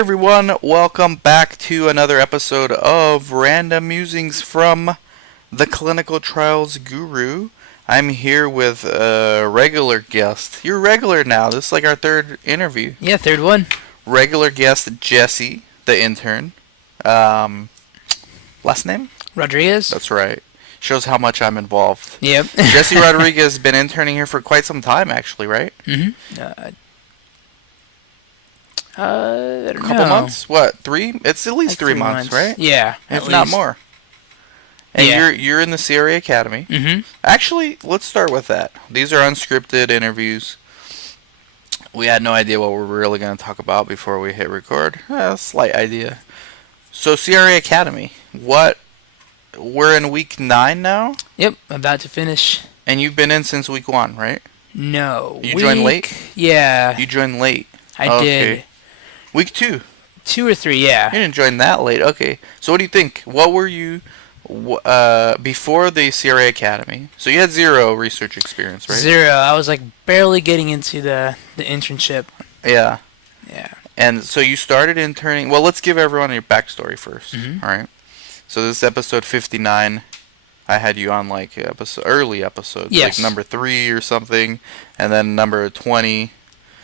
everyone, welcome back to another episode of Random Musings from the Clinical Trials Guru. I'm here with a regular guest. You're regular now. This is like our third interview. Yeah, third one. Regular guest Jesse, the intern. Last name? Rodriguez. That's right. Shows how much I'm involved. Yep. Jesse Rodriguez has been interning here for quite some time, actually, right? Mm-hmm. I don't know. Couple months? What? 3? It's at least Like 3 months, right? Yeah, If not more. And Yeah. you're in the CRA Academy. Mm-hmm. Actually, let's start with that. These are unscripted interviews. We had no idea what we're really going to talk about before we hit record. A slight idea. So CRA Academy, we're in week 9 now? Yep, about to finish. And you've been in since week 1, right? No. You joined late? Yeah. You joined late. I did. Week 2? 2 or 3, yeah. You didn't join that late. Okay. So what do you think? What were you before the CRA Academy? So you had 0 research experience, right? 0. I was like barely getting into the internship. Yeah. Yeah. And so you started interning. Well, let's give everyone your backstory first. Mm-hmm. All right. So this is episode 59. I had you on like early episodes, Yes. like number 3 or something, and then number 20.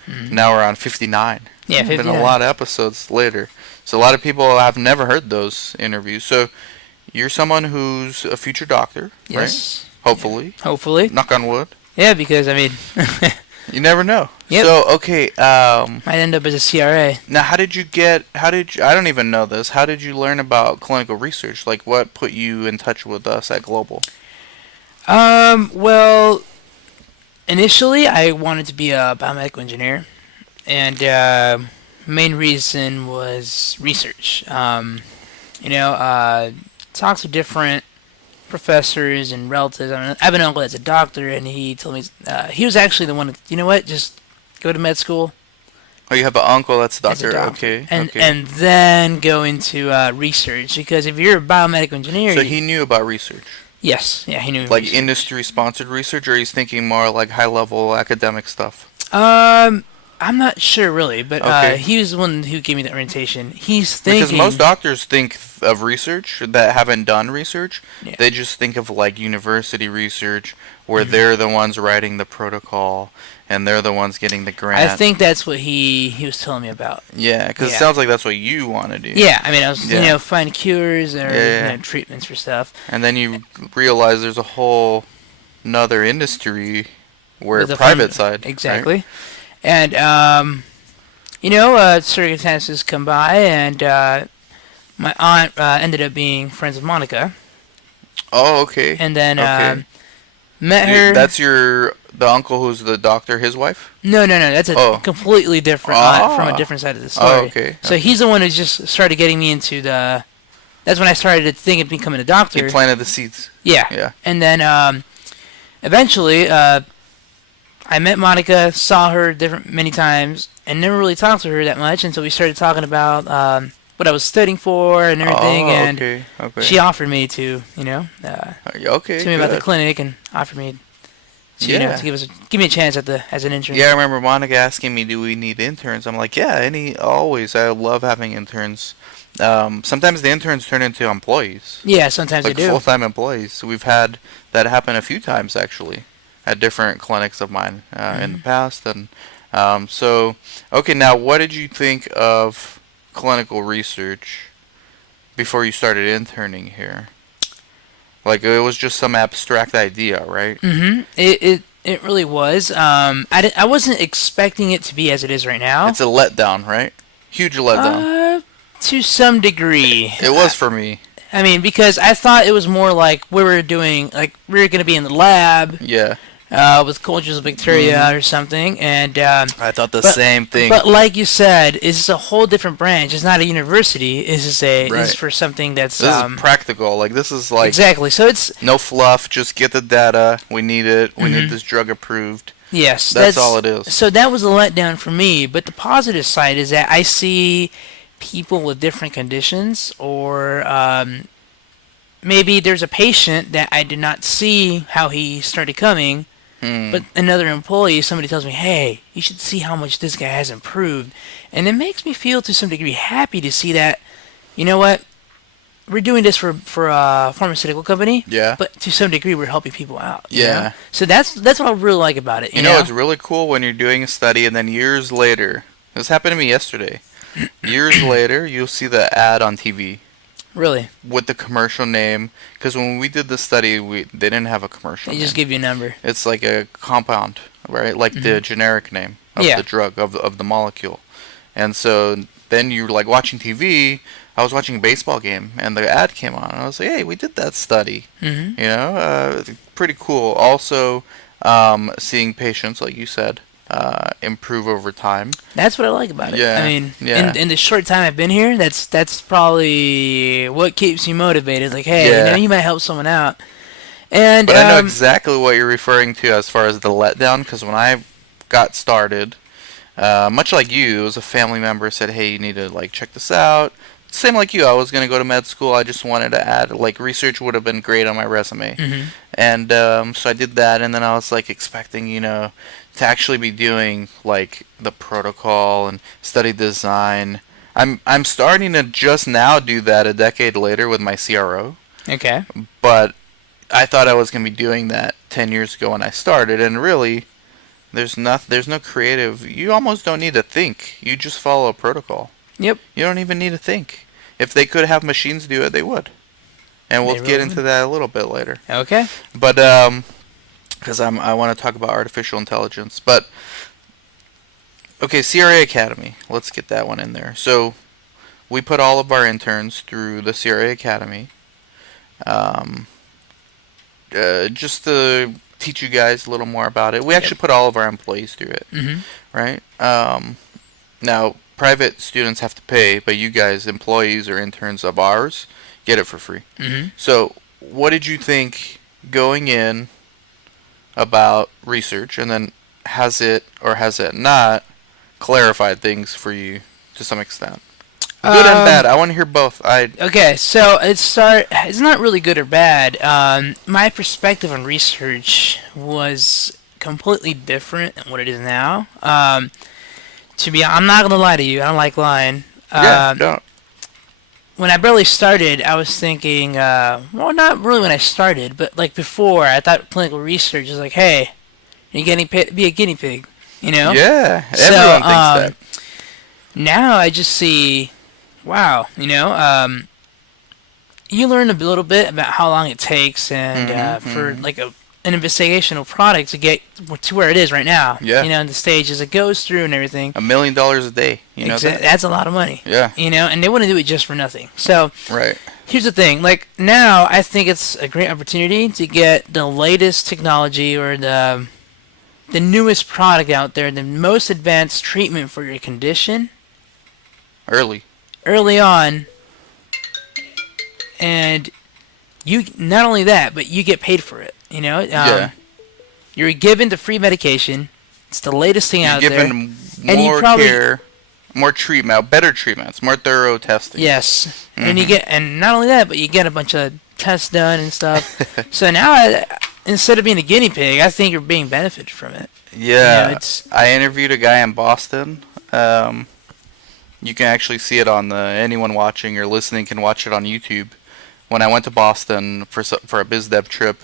Mm-hmm. Now we're on 59. Yeah, It's been 59. a lot of episodes later. So a lot of people have never heard those interviews. So you're someone who's a future doctor, Yes. right? Hopefully. Yeah. Hopefully. Knock on wood. Yeah, because, I mean, You never know. Yep. So, okay, might end up as a CRA. now I don't even know this. How did you learn about clinical research? Like, what put you in touch with us at Global? Well, initially I wanted to be a biomedical engineer, and main reason was research. Talks to different professors and relatives. I have an uncle that's a doctor, and he told me he was actually the one. You know what? Just go to med school. Oh, you have an uncle that's a As doctor. a doctor. Okay. And okay. and then go into research, because if you're a biomedical engineer, So he knew about research, yes, yeah, he knew like research. industry-sponsored research, or he's thinking more like high-level academic stuff. I'm not sure really, but Okay. he was the one who gave me the orientation. He's thinking Because most doctors think of research that haven't done research. Yeah. They just think of like university research, where Mm-hmm. they're the ones writing the protocol and they're the ones getting the grant. I think that's what he was telling me about. Yeah, because Yeah. it sounds like that's what you want to do. Yeah, I mean, I was Yeah. find cures or Yeah. treatments for stuff. And then you realize there's a whole another industry where With the private fund- side. right? exactly. And circumstances come by, and my aunt ended up being friends with Monica, Oh, okay. and then Okay. met her. That's the uncle who's the doctor, his wife? No, that's a Oh. completely different aunt from Ah. a different side of the story. Oh, okay. So he's the one who just started getting me into the. That's when I started to think of becoming a doctor. He planted the seeds. Yeah. Yeah. And then eventually, I met Monica, saw her many times, and never really talked to her that much until we started talking about what I was studying for and everything. Oh, And okay. Okay. she offered me to, Okay. to me about the good. clinic, and offered me to, Yeah. to give me a chance as an intern. Yeah, I remember Monica asking me, "Do we need interns?" I'm like, "Yeah, always. I love having interns." Sometimes the interns turn into employees, Yeah, sometimes like they do. full-time employees. So we've had that happen a few times actually, at different clinics of mine in the past. And so, okay, now what did you think of clinical research before you started interning here? Like it was just some abstract idea, right? Mm-hmm. It really was. I wasn't expecting it to be as it is right now. It's a letdown, right? Huge letdown. To some degree. It was for me. I mean, because I thought it was more like we were going to be in the lab Yeah, with cultures of bacteria or something, and I thought the same thing. But like you said, it's a whole different branch. It's not a university. It's Right. for something that's This is practical. Like this is like exactly. So it's no fluff. Just get the data. We need it. We need this drug approved. yes, That's all it is. So that was a letdown for me. But the positive side is that I see people with different conditions, or maybe there's a patient that I did not see how he started coming, Hmm. But another employee, somebody tells me, hey, you should see how much this guy has improved. And it makes me feel to some degree happy to see that, you know what, we're doing this for a pharmaceutical company, Yeah. but to some degree we're helping people out, you know? Yeah. So that's what I really like about it, You you know, know? it's really cool when you're doing a study and then years later, this happened to me yesterday. Years later, you'll see the ad on TV Really. with the commercial name. Because when we did the study, they didn't have a commercial They just name. give you a number. It's like a compound, right? Like Hmm. the generic name of Yeah. the drug, of the molecule. And so then you're like watching TV. I was watching a baseball game, and the ad came on. And I was like, "Hey, we did that study." Hmm. You know, pretty cool. Also, seeing patients, like you said, improve over time. That's what I like about it. I Yeah, mean, yeah, in the short time I've been here, that's probably what keeps me motivated. Like, hey, yeah. you might help someone out. And But I know exactly what you're referring to as far as the letdown, because when I got started, much like you, it was a family member said, "Hey, you need to like check this out." Same like you, I was gonna go to med school. I just wanted to add like research would have been great on my resume, mhm. and so I did that. And then I was like expecting, to actually be doing like the protocol and study design. I'm starting to just now do that a decade later with my CRO, Okay. but I thought I was gonna be doing that 10 years ago when I started, and really, there's no creative. You almost don't need to think. You just follow a protocol. Yep. You don't even need to think. If they could have machines do it, they would. And we'll They get really into would. that a little bit later. Okay. But because I want to talk about artificial intelligence. But okay, CRA Academy. Let's get that one in there. So we put all of our interns through the CRA Academy, um, just to teach you guys a little more about it. We Yep. actually put all of our employees through it, Mhm. right? Now, private students have to pay, but you guys, employees or interns of ours, get it for free. Mhm. So, what did you think going in about research, and then has it or has it not clarified things for you to some extent? Good and bad. Um. I want to hear both. Okay. So it's not really good or bad. My perspective on research was completely different than what it is now. I'm not gonna lie to you. I don't like lying. Yeah, Um, don't. when I barely started, I was thinking, well, not really when I started, but like before, I thought clinical research is like, hey, you're getting paid to be a guinea pig, you know? Yeah, So everyone thinks that. now I just see, wow, you learn a little bit about how long it takes and for Mm-hmm. like an investigational product to get to where it is right now, Yeah. and the stages it goes through and everything. $1 million a day. You know that? That's a lot of money, Yeah. and they wouldn't do it just for nothing. So Right. here's the thing, like now I think it's a great opportunity to get the latest technology or the newest product out there, the most advanced treatment for your condition Early. early on, and you not only that, but you get paid for it. Yeah. You're given the free medication. It's the latest thing You're out there. given And you more probably- care, more treatment, better treatments, more thorough testing. Yes, and Mhm. and not only that, but you get a bunch of tests done and stuff. So now, instead of being a guinea pig, I think you're being benefited from it. Yeah. It's I interviewed a guy in Boston. You can actually see it on anyone watching or listening can watch it on YouTube. When I went to Boston for a biz dev trip,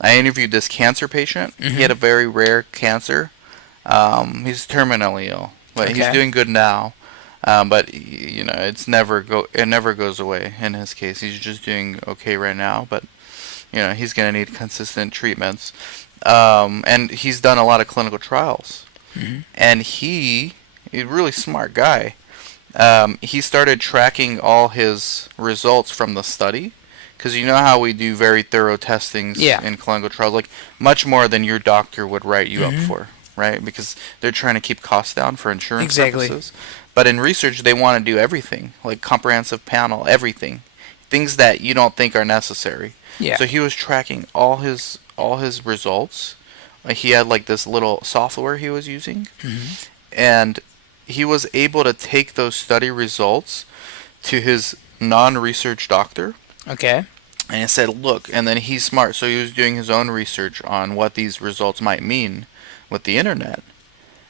I interviewed this cancer patient. Mhm. He had a very rare cancer. He's terminally ill, but he's Okay. doing good now. But it never goes away. In his case, he's just doing okay right now. But he's gonna need consistent treatments. And he's done a lot of clinical trials. Mhm. And he's a really smart guy. He started tracking all his results from the study. Because you know how we do very thorough testings Yeah. in clinical trials, like much more than your doctor would write you up Mhm. for, right? Because they're trying to keep costs down for insurance Exactly. purposes. But in research, they want to do everything, like comprehensive panel, everything, things that you don't think are necessary. Yeah. So he was tracking all his results. He had like this little software he was using, Mhm. and he was able to take those study results to his non-research doctor, Okay. And he said, look, and then he's smart, so he was doing his own research on what these results might mean with the internet.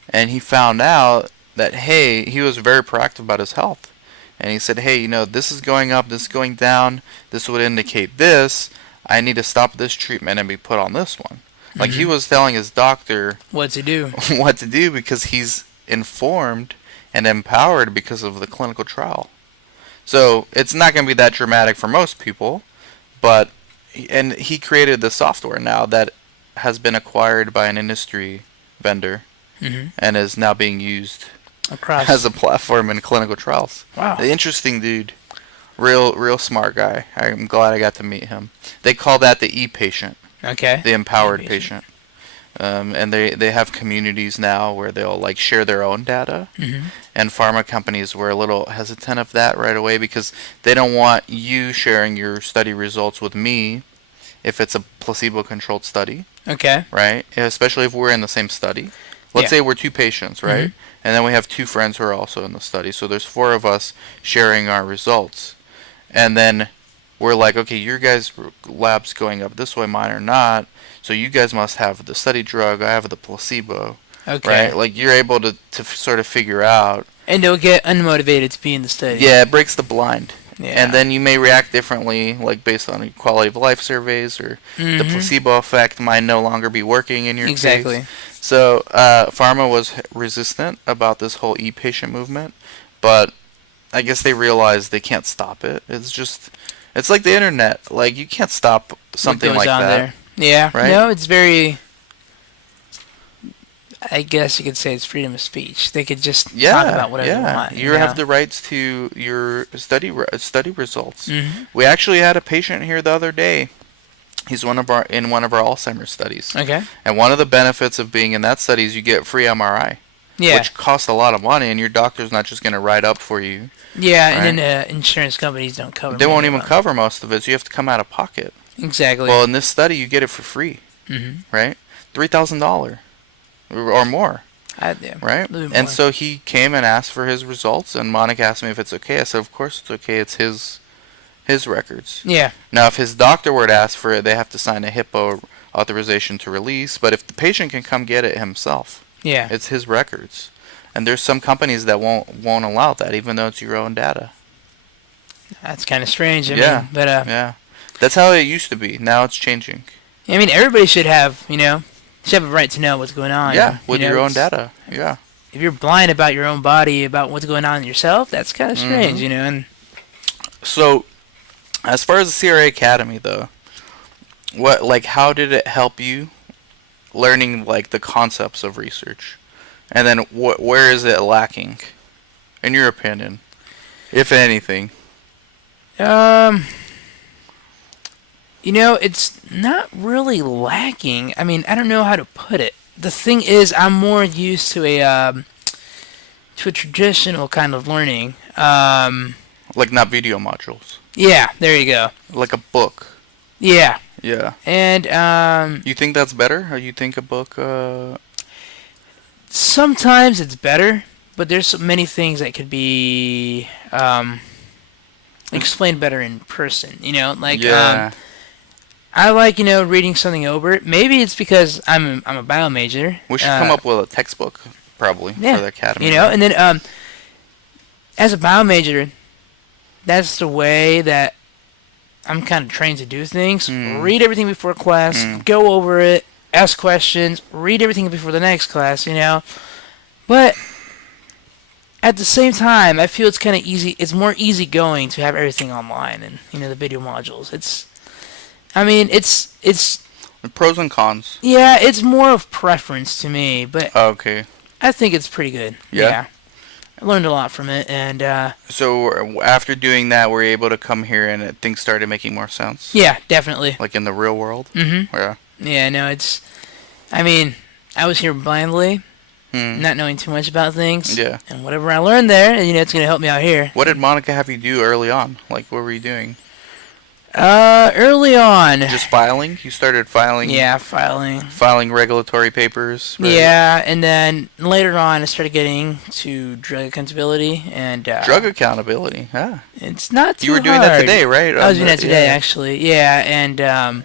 And he found out that, hey, he was very proactive about his health. And he said, hey, this is going up, this is going down, this would indicate this. I need to stop this treatment and be put on this one. Like, he was telling his doctor What to do. what to do because he's informed and empowered because of the clinical trial. So it's not going to be that dramatic for most people, but and he created the software now that has been acquired by an industry vendor and is now being used Across. as a platform in clinical trials. Wow. Interesting dude. Real smart guy. I'm glad I got to meet him. They call that the e-patient, Okay. the empowered patient. And they have communities now where they'll like share their own data. And pharma companies were a little hesitant of that right away because they don't want you sharing your study results with me if it's a placebo-controlled study, Okay. right? Especially if we're in the same study. Let's say we're two patients, right? And then we have two friends who are also in the study. So there's 4 of us sharing our results. And then we're like, okay, your guys' lab's going up this way, mine are not. So you guys must have the study drug, I have the placebo. Okay. Right? Like, you're able to sort of figure out. And they'll get unmotivated to be in the study. Yeah, it breaks the blind. Yeah. And then you may react differently, like based on quality of life surveys, or the placebo effect might no longer be working in your Exactly. case. So pharma was resistant about this whole e-patient movement, but I guess they realized they can't stop it. It's like the internet. Like, you can't stop something What goes like on that. there. Yeah. Right? No, it's very. I guess you could say it's freedom of speech. They could just talk about whatever they want. You have the rights to your study results. Mm-hmm. We actually had a patient here the other day. He's in one of our Alzheimer's studies. Okay. And one of the benefits of being in that study is you get free MRI. Yeah. Which costs a lot of money, and your doctor's not just going to write up for you. Yeah, right? and then insurance companies don't cover. They won't even cover most of it, so you have to come out of pocket. Exactly. Well, in this study, you get it for free, right? $3,000 or more, Yeah, right? And so he came and asked for his results, and Monica asked me if it's okay. I said, of course it's okay. It's his records. Yeah. Now, if his doctor were to ask for it, they have to sign a HIPAA authorization to release. But if the patient can come get it himself, yeah, it's his records. And there's some companies that won't allow that, even though it's your own data. That's kind of strange. I mean, but yeah, that's how it used to be. Now it's changing. I mean, everybody should have, should have a right to know what's going on. Yeah, with your own data. Yeah. If you're blind about your own body, about what's going on in yourself, that's kind of strange, And so, as far as the CRA Academy, though, how did it help you learning the concepts of research, and then where is it lacking, in your opinion, if anything? It's not really lacking. I mean, I don't know how to put it. The thing is, I'm more used to a traditional kind of learning. Like, not video modules. Yeah, there you go. Like a book. Yeah. Yeah. And you think that's better, or you think a book? Sometimes it's better, but there's so many things that could be explained better in person. Yeah. I like reading something over. Maybe it's because I'm a bio major. We should come up with a textbook probably for the academy. And then as a bio major, that's the way that I'm kind of trained to do things. Read everything before class, go over it, ask questions, read everything before the next class, But at the same time, I feel it's kind of easy. It's more easygoing to have everything online and, the video modules. It's The pros and cons. Yeah, it's more of preference to me, but Okay. I think it's pretty good. Yeah. I learned a lot from it, and So after doing that, were you able to come here and things started making more sense? yeah, definitely. Like in the real world? Mm-hmm. Yeah. Yeah, no, I was here blindly, not knowing too much about things. Yeah. And whatever I learned there, it's going to help me out here. What did Monica have you do early on? Like, what were you doing? Early on. Just filing? You started filing Yeah, filing. filing regulatory papers, right? Yeah, and then later on, I started getting to drug accountability, and Drug accountability. Ah. it's not You too were doing that hard. today, right? I On was doing the that today, yeah. actually. Yeah, and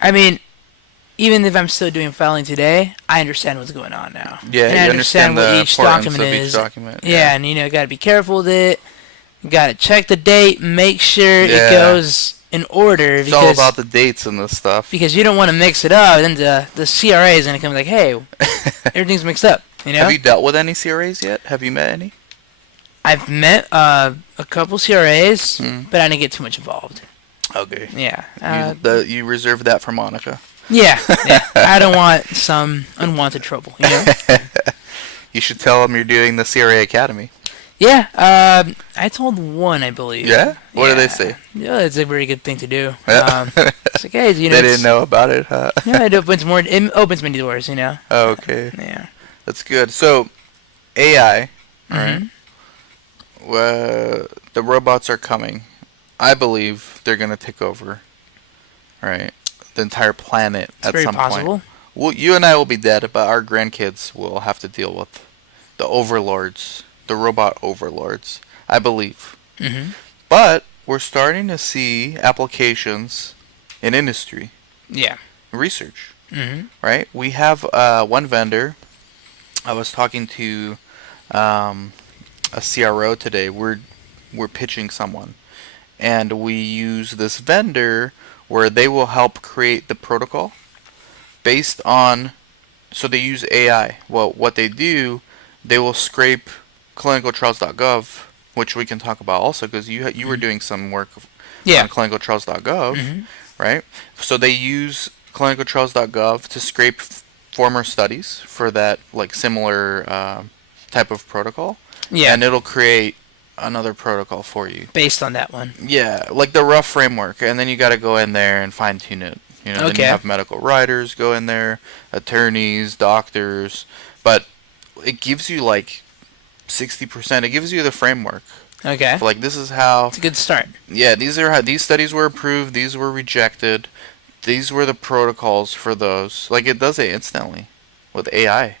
I mean, even if I'm still doing filing today, I understand what's going on now, Yeah, and I you understand understand what the each importance document of each is. document. Yeah, Yeah. and got to be careful with it. Got to check the date, make sure it Yeah. goes in order It's all about the dates and this stuff. because you don't want to mix it up. And then the CRA is gonna come like, hey, everything's mixed up. Have you dealt with any CRAs yet? Have you met any? I've met a couple CRAs, Hmm. but I didn't get too much involved. Okay. Yeah. You reserved that for Monica. Yeah. I don't want some unwanted trouble. You should tell them you're doing the CRA Academy. Yeah. I told one, I believe. Yeah? What did they Yeah. say? Yeah, it's a very good thing to do. Yeah. It's like, hey, They it's, didn't know about it, huh? Yeah, it opens many doors. Oh, okay. Yeah. That's good. So, AI, right? Mhm. The robots are coming. I believe they're going to take over, right? The entire planet It's at very some possible. point. Well, you and I will be dead, but our grandkids will have to deal with the overlords, the robot overlords, I believe. Mhm. But we're starting to see applications in industry, Yeah. research, Mhm. right? We have one vendor. I was talking to a CRO today. We're pitching someone, and we use this vendor where they will help create the protocol based on. So they use AI. Well, what they do, they will scrape clinicaltrials.gov, which we can talk about also because you were doing some work Yeah. on clinicaltrials.gov, Mhm. right? So they use clinicaltrials.gov to scrape former studies for that like similar type of protocol, Yeah. and it'll create another protocol for you. Based on that one. Yeah, like the rough framework, and then you got to go in there and fine tune it. Then you Okay. have medical writers go in there, attorneys, doctors, but it gives you like 60%. It gives you the framework. Okay. Like this is how. It's a good start. Yeah, these are how these studies were approved. These were rejected. These were the protocols for those. Like it does it instantly with AI.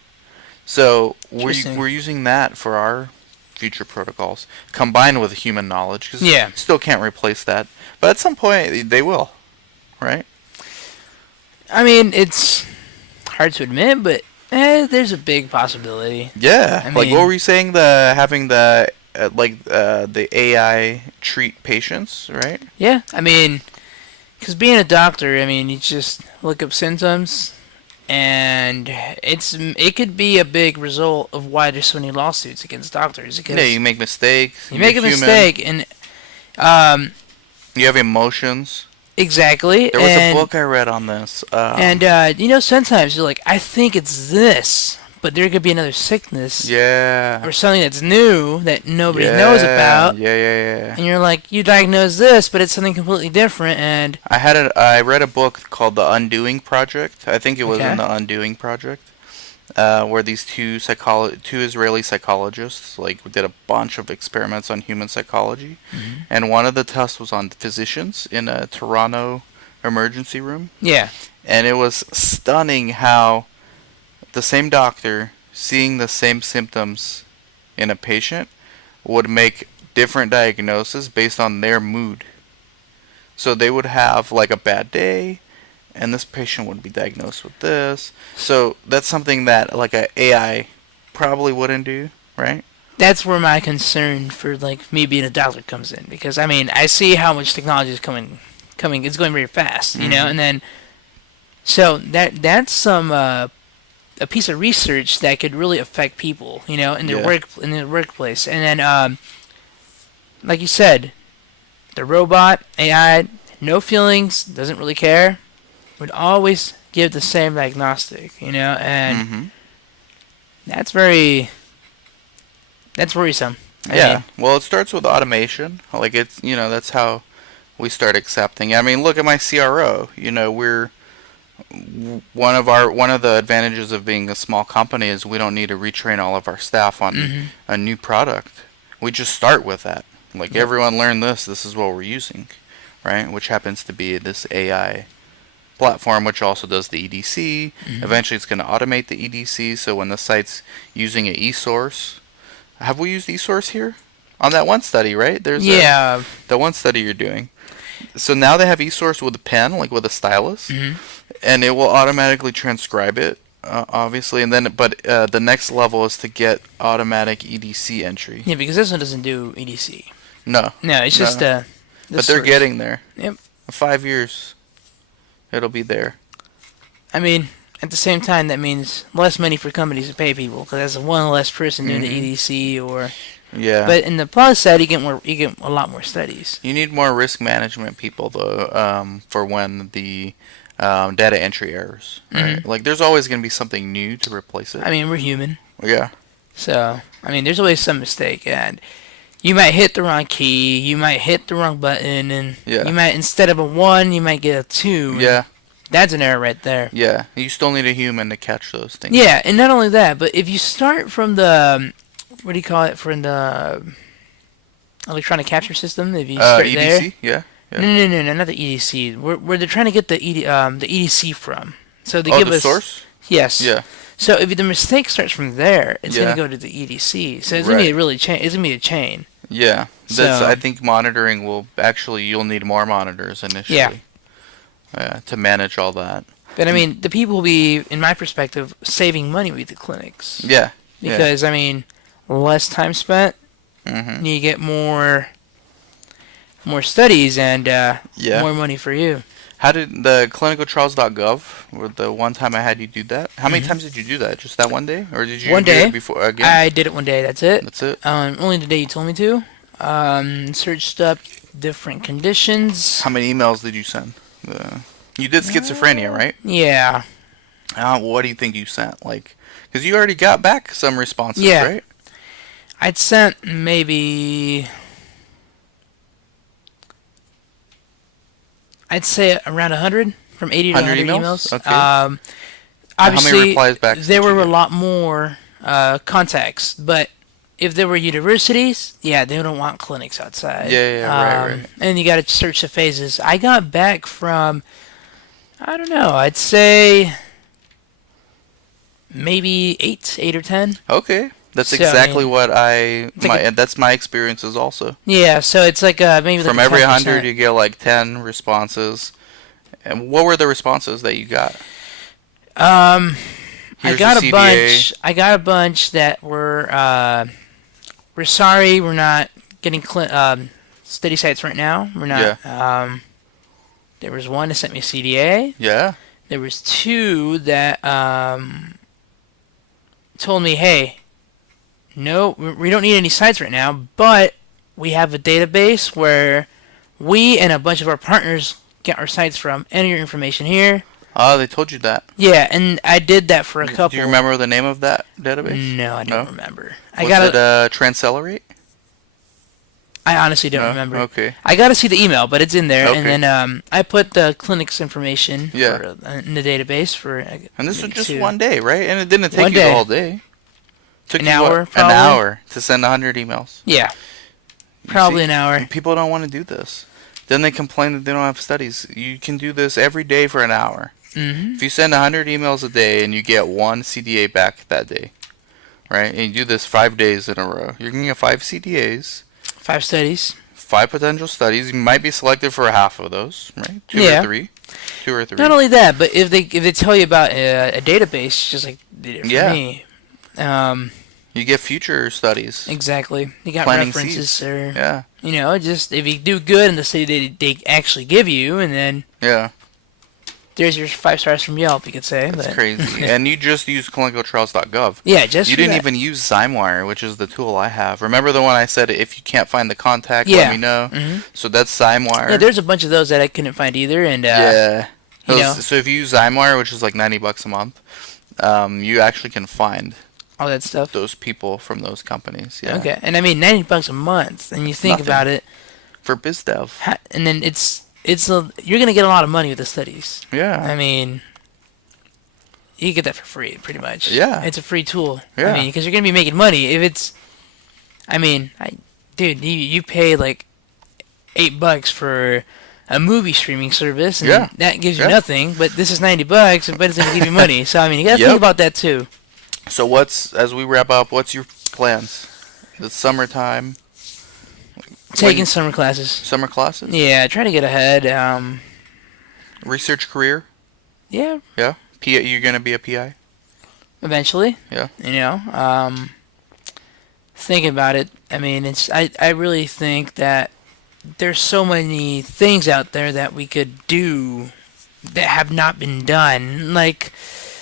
So Interesting. we're using that for our future protocols combined with human knowledge because Yeah. still can't replace that. But at some point they will, right? I mean, it's hard to admit, but there's a big possibility. Yeah. I Like mean- what were you saying? The having the AI treat patients, right? Yeah, I mean, because being a doctor, I mean, you just look up symptoms, and it could be a big result of why there's so many lawsuits against doctors. Because Yeah, you make mistakes. you make a you're human, mistake, and You have emotions. exactly. There was and, a book I read on this. sometimes you're like, I think it's this, but there could be another sickness Yeah. or something that's new that nobody Yeah, knows about. Yeah. And you're like, you diagnose this, but it's something completely different, and I read a book called The Undoing Project. I think it was Okay. in The Undoing Project, where these two Israeli psychologists did a bunch of experiments on human psychology, and one of the tests was on physicians in a Toronto emergency room, yeah, and it was stunning how the same doctor seeing the same symptoms in a patient would make different diagnoses based on their mood. So they would have like a bad day, and this patient would be diagnosed with this. So that's something that like a AI probably wouldn't do, right? that's where my concern for like me being a doctor comes in, because I mean I see how much technology is coming, it's going very fast, Mhm. and then so that's some a piece of research that could really affect people, in their Yeah. workplace, and then like you said, the robot AI, no feelings, doesn't really care, would always give the same diagnostic, and Mhm. that's worrisome. I Yeah. mean, Well, it starts with automation. Like it's that's how we start accepting. I mean, look at my CRO. We're one of the advantages of being a small company is we don't need to retrain all of our staff on Mhm. a new product. We just start with that. Like Yep. everyone learn this. This is what we're using, right? Which happens to be this AI platform, which also does the EDC. Mm-hmm. Eventually, it's going to automate the EDC. So when the site's using an eSource, have we used eSource here on that one study? Right? There's Yeah. the one study you're doing. So now they have eSource with a pen, like with a stylus, Mm-hmm. and it will automatically transcribe it. Obviously, and then the next level is to get automatic EDC entry. Yeah, because this one doesn't do EDC. No, No, it's no. just But they're source. getting there. Yep. 5 years, it'll be there. I mean, at the same time, that means less money for companies to pay people because that's one less person doing the EDC. Or, Yeah. but in the plus side, you get a lot more studies. You need more risk management people though, for when the data entry errors. Right? Mhm. Like there's always going to be something new to replace it. I mean, we're human, Yeah. so I mean, there's always some mistake, and you might hit the wrong key, you might hit the wrong button, and Yeah. you might instead of a 1, you might get a 2. and Yeah. that's an error right there. Yeah. You still need a human to catch those things. Yeah, and not only that, but if you start from the what do you call it, from the electronic capture system, if you start there. EDC. Yeah. Yeah. No, not the EDC. Where they're trying to get the EDC from. So they Oh, give the us source. yes. Yeah. So if the mistake starts from there, it's Yeah. gonna go to the EDC. So it's gonna be really it's gonna be a chain. Yeah. That's. So- I think monitoring will actually. You'll need more monitors initially. Yeah. To manage all that. But I mean, the people will be, in my perspective, saving money with the clinics. Yeah. Yeah. Because I mean, less time spent, Mm-hmm. you get more studies and Yeah. more money for you. How did the clinicaltrials.gov, or the one time I had you do that? How many times did you do that? Just that one day, or did you One do day. it before again? I did it one day. That's it. That's it. Only the day you told me to. Searched up different conditions. How many emails did you send? You did schizophrenia, right? Yeah. What do you think you sent? Like, because you already got back some responses, Yeah. right? I'd sent maybe, I'd say around 100, from 80 to 100 emails. Okay. Obviously, how many replies back there did you were a get? lot more contacts, but if there were universities, yeah, they don't want clinics outside. Yeah, right. And you got to search the phases. I got back from, I don't know, I'd say maybe 8 or 10. Okay, that's So, exactly I mean, what it's like that's my experiences also. Yeah, so it's like maybe like From a every 10%. 100, you get like 10 responses. And what were the responses that you got? I Here's got the a CDA. bunch. I got a bunch that we're sorry, we're not getting steady sites right now. We're not. There was one that sent me a CDA. Yeah. There was 2 that told me, hey, no, we don't need any sites right now, but we have a database where we and a bunch of our partners get our sites from. Enter your information here. Oh, they told you that. Yeah, and I did that for a couple. Do you remember the name of that database? No, I don't remember. Was it Transcelerate? I honestly don't No? remember. Okay. I got to see the email, but it's in there. Okay. And then I put the clinic's information Yeah. in the database for. And this was just 2. one day, right? And it didn't take One you the day. whole day. Took An you hour, An probably? hour to send 100 emails. Yeah, You probably see? an hour. People don't want to do this. Then they complain that they don't have studies. You can do this every day for an hour. Mm-hmm. If you send 100 emails a day and you get one CDA back that day, right? And you do this 5 days in a row, you're going to get 5 CDAs, 5 studies. 5 potential studies. You might be selected for half of those, right? 2 Yeah. or 3. 2 or 3. Not only that, but if they tell you about a database, just like they did for Yeah. me. You get future studies. Exactly. You got Planting references, seeds. or Yeah. just if you do good in the city they actually give you, and then Yeah. there's your 5 stars from Yelp, you could say. That's but crazy. And you just used clinicaltrials.gov. yeah, just You for didn't that. even use Zymewire, which is the tool I have. Remember the one I said, if you can't find the contact, Yeah. let me know? Mhm. So that's Zymewire. Yeah, there's a bunch of those that I couldn't find either, and Yeah. you know. So if you use Zymewire, which is like $90 a month, you actually can find all that stuff. those people from those companies. Yeah. Okay, and I mean $90 a month, and you think Nothing. about it, For BizDev. and then you're gonna get a lot of money with the studies. Yeah. I mean, you get that for free, pretty much. Yeah. It's a free tool. Yeah. I mean, because you're gonna be making money if it's. I mean, dude, you pay like $8 for a movie streaming service, and Yeah. that gives you Yeah. nothing. But this is $90, but it's gonna give you money. So I mean, you gotta think Yep. about that too. So as we wrap up, what's your plans? It's summertime. Taking summer classes. Summer classes? Yeah, try to get ahead. Research career? Yeah, Yeah. You're gonna be a PI? eventually. Yeah. You know, thinking about it, I mean, I really think that there's so many things out there that we could do that have not been done, like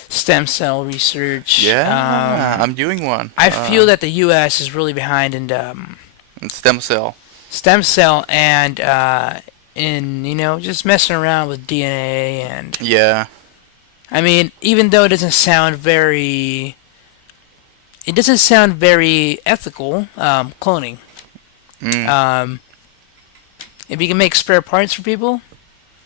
stem cell research. Yeah. I'm doing one. I feel that the U.S. is really behind in Stem cell. stem cell and in just messing around with DNA. And Yeah. I mean, even though it doesn't sound very ethical, cloning. Mm. If you can make spare parts for people,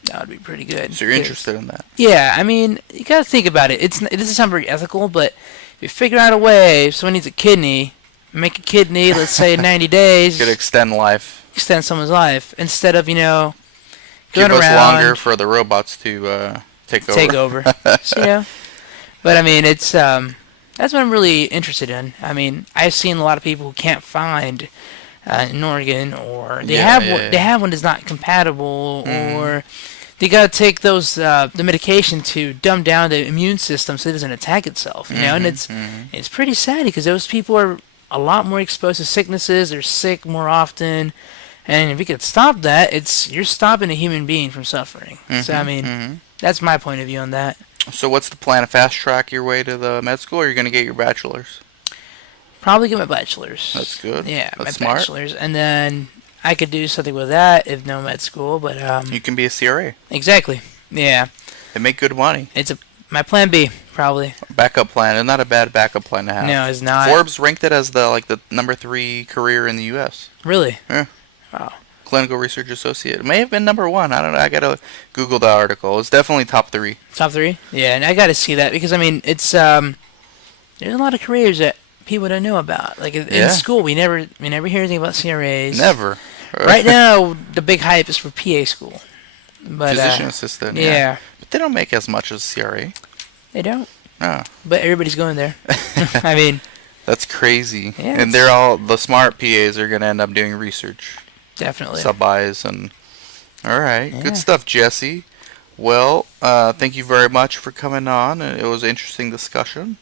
that would be pretty good. So you're interested in that? Yeah, I mean, you gotta think about it. It doesn't sound very ethical, but if you figure out a way, if someone needs a kidney, make a kidney, let's say in 90 days, Could extend life. extend someone's life, instead of, Give going us around, longer for the robots to take over. take over. So, but I mean, it's, that's what I'm really interested in. I mean, I've seen a lot of people who can't find an organ, or they have one that's not compatible, or they gotta take the medication to dumb down the immune system so it doesn't attack itself. And it's pretty sad because those people are a lot more exposed to sicknesses. They're sick more often, and if you could stop that, you're stopping a human being from suffering. So I mean, that's my point of view on that. So what's the plan? To fast track your way to the med school, or are you going to get your bachelor's? Probably get my bachelor's. That's good. Yeah, That's my smart. bachelor's, and then I could do something with that if no med school. But You can be a CRA. exactly. Yeah, They make good money. it's my plan B probably. Backup plan, and not a bad backup plan to have. No, it's not. Forbes ranked it as the number 3 career in the U.S. Really? Yeah. Wow. Clinical research associate. It may have been number 1. I don't know. I gotta Google the article. It's definitely top 3. Top 3? Yeah, and I got to see that because I mean it's there's a lot of careers that people don't know about. Like in school, we never hear anything about CRAs. Never. Right now, the big hype is for PA school. But Physician assistant. yeah, But they don't make as much as CRA. they don't. No. But everybody's going there. I mean, That's crazy. Yeah, And they're all the smart PAs are gonna end up doing research. definitely. Sub-Is and all right. Yeah. Good stuff, Jesse. Well, thank you very much for coming on. It was an interesting discussion.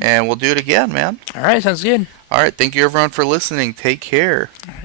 And we'll do it again, man. All right, sounds good. All right. Thank you, everyone, for listening. Take care. All right.